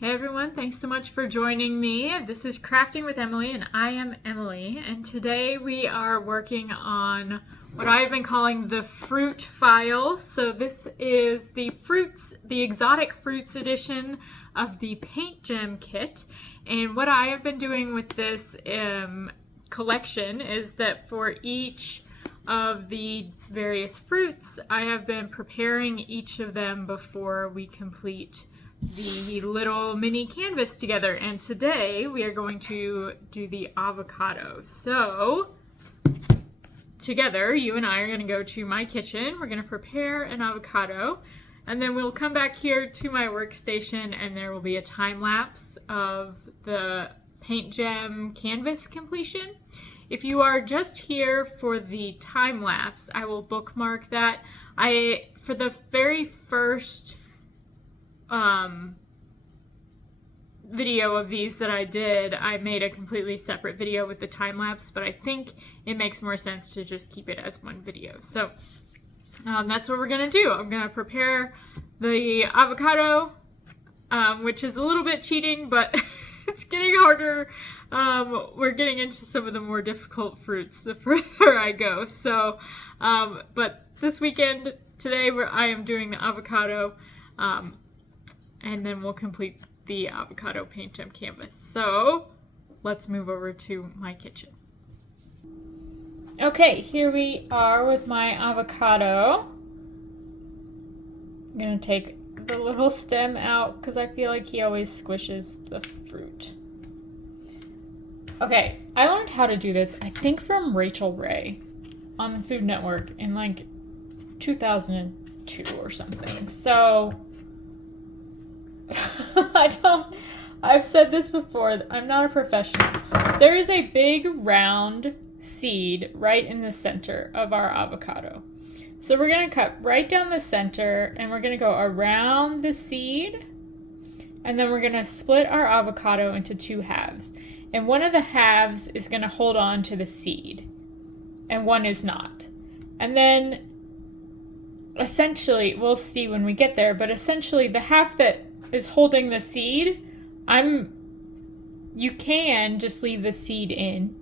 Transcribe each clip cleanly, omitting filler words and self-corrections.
Hey everyone, thanks so much for joining me. This is Crafting with Emily and I am Emily, and today we are working on what I've been calling the fruit files. So this is the exotic fruits edition of the PaintGem kit. And what I have been doing with this collection is that for each of the various fruits, I have been preparing each of them before we complete the little mini canvas together. And today we are going to do the avocado. So together, you and I are going to go to my kitchen. We're going to prepare an avocado, and then we'll come back here to my workstation and there will be a time lapse of the PaintGem canvas completion. If you are just here for the time lapse, I will bookmark that. For the very first video of these that I did, I made a completely separate video with the time lapse, but I think it makes more sense to just keep it as one video. So that's what we're gonna do. I'm gonna prepare the avocado, which is a little bit cheating, but it's getting harder. We're getting into some of the more difficult fruits the further I go. So, but this weekend, today, I am doing the avocado, and then we'll complete the avocado PaintGem canvas. So let's move over to my kitchen. Okay, here we are with my avocado. I'm gonna take the little stem out because I feel like he always squishes the fruit. Okay, I learned how to do this, I think from Rachel Ray on the Food Network in like 2002 or something. So I've said this before, I'm not a professional. There is a big round seed right in the center of our avocado. So we're going to cut right down the center and we're going to go around the seed, and then we're going to split our avocado into two halves. And one of the halves is going to hold on to the seed and one is not. And then essentially, we'll see when we get there, but essentially the half that is holding the seed, you can just leave the seed in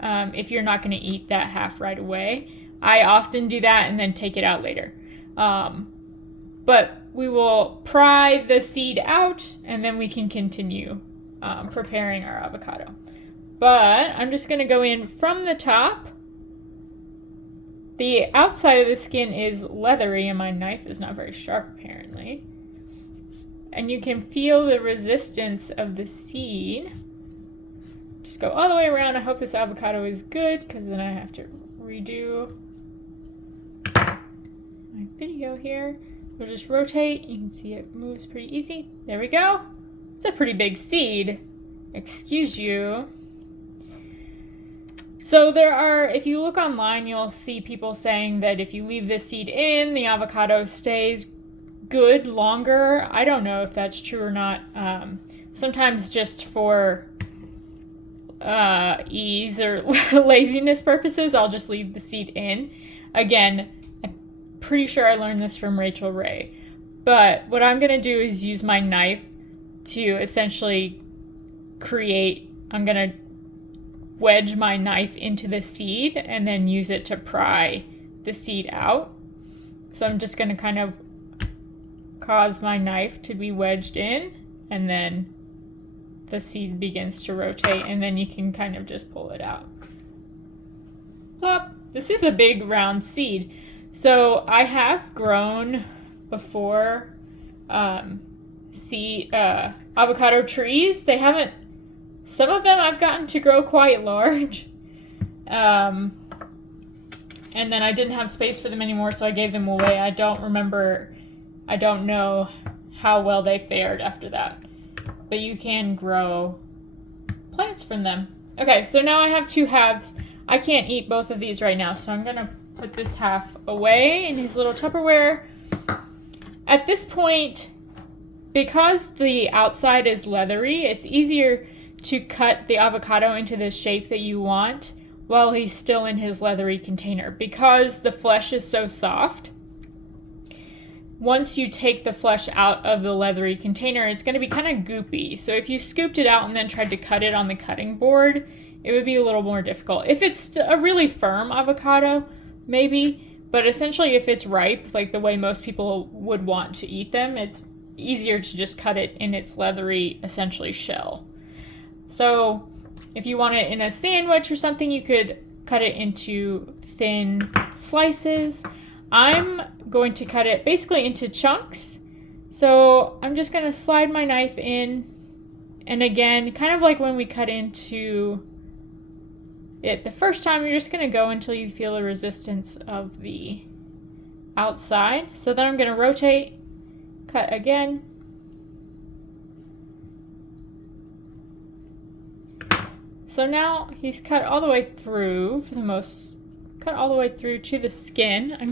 if you're not going to eat that half right away. I often do that and then take it out later. But we will pry the seed out and then we can continue preparing our avocado. But I'm just going to go in from the top. The outside of the skin is leathery and my knife is not very sharp apparently. And you can feel the resistance of the seed. Just go all the way around. I hope this avocado is good because then I have to redo my video here. We'll just rotate. You can see it moves pretty easy. There we go. It's a pretty big seed. Excuse you. So there are, if you look online, you'll see people saying that if you leave this seed in, the avocado stays good longer. I don't know if that's true or not. Sometimes just for ease or laziness purposes, I'll just leave the seed in. Again, I'm pretty sure I learned this from Rachel Ray. But what I'm going to do is use my knife to essentially I'm going to wedge my knife into the seed and then use it to pry the seed out. So I'm just going to kind of cause my knife to be wedged in, and then the seed begins to rotate, and then you can kind of just pull it out. Plop. This is a big round seed. So I have grown before avocado trees. Some of them I've gotten to grow quite large. And then I didn't have space for them anymore, so I gave them away. I don't know how well they fared after that. But you can grow plants from them. Okay, so now I have two halves. I can't eat both of these right now, so I'm going to put this half away in his little Tupperware. At this point, because the outside is leathery, it's easier to cut the avocado into the shape that you want while he's still in his leathery container. Because the flesh is so soft, once you take the flesh out of the leathery container, it's going to be kind of goopy. So if you scooped it out and then tried to cut it on the cutting board, it would be a little more difficult. If it's a really firm avocado, maybe, but essentially if it's ripe, like the way most people would want to eat them, it's easier to just cut it in its leathery, essentially, shell. So if you want it in a sandwich or something, you could cut it into thin slices. I'm going to cut it basically into chunks. So I'm just going to slide my knife in, and again, kind of like when we cut into it the first time, you're just going to go until you feel the resistance of the outside. So then I'm going to rotate, cut again. So now he's cut all the way through, cut all the way through to the skin. I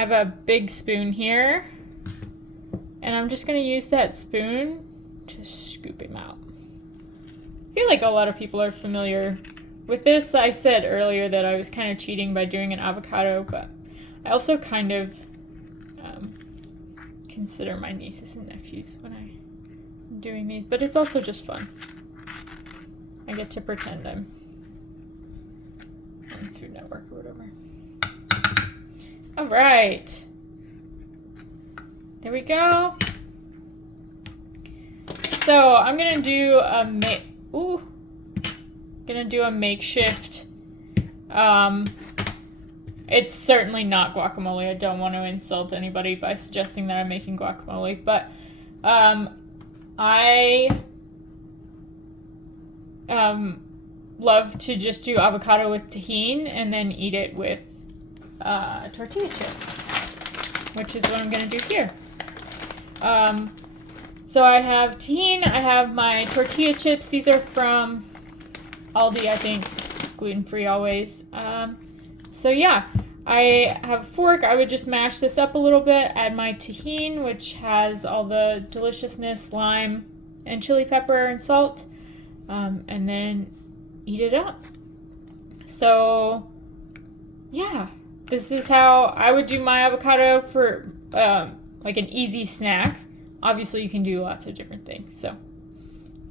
have a big spoon here, and I'm just gonna use that spoon to scoop him out. I feel like a lot of people are familiar with this. I said earlier that I was kind of cheating by doing an avocado, but I also kind of consider my nieces and nephews when I'm doing these, but it's also just fun. I get to pretend I'm on Food Network or whatever. All right. There we go. So I'm gonna do a makeshift. It's certainly not guacamole. I don't want to insult anybody by suggesting that I'm making guacamole, but I love to just do avocado with tahini and then eat it with tortilla chips, which is what I'm going to do here. So I have tahini, I have my tortilla chips. These are from Aldi, I think, gluten-free always. So yeah, I have a fork. I would just mash this up a little bit, add my tahini, which has all the deliciousness, lime, and chili pepper and salt, and then eat it up. So yeah, this is how I would do my avocado for like an easy snack. Obviously you can do lots of different things. So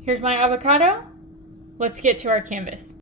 here's my avocado. Let's get to our canvas.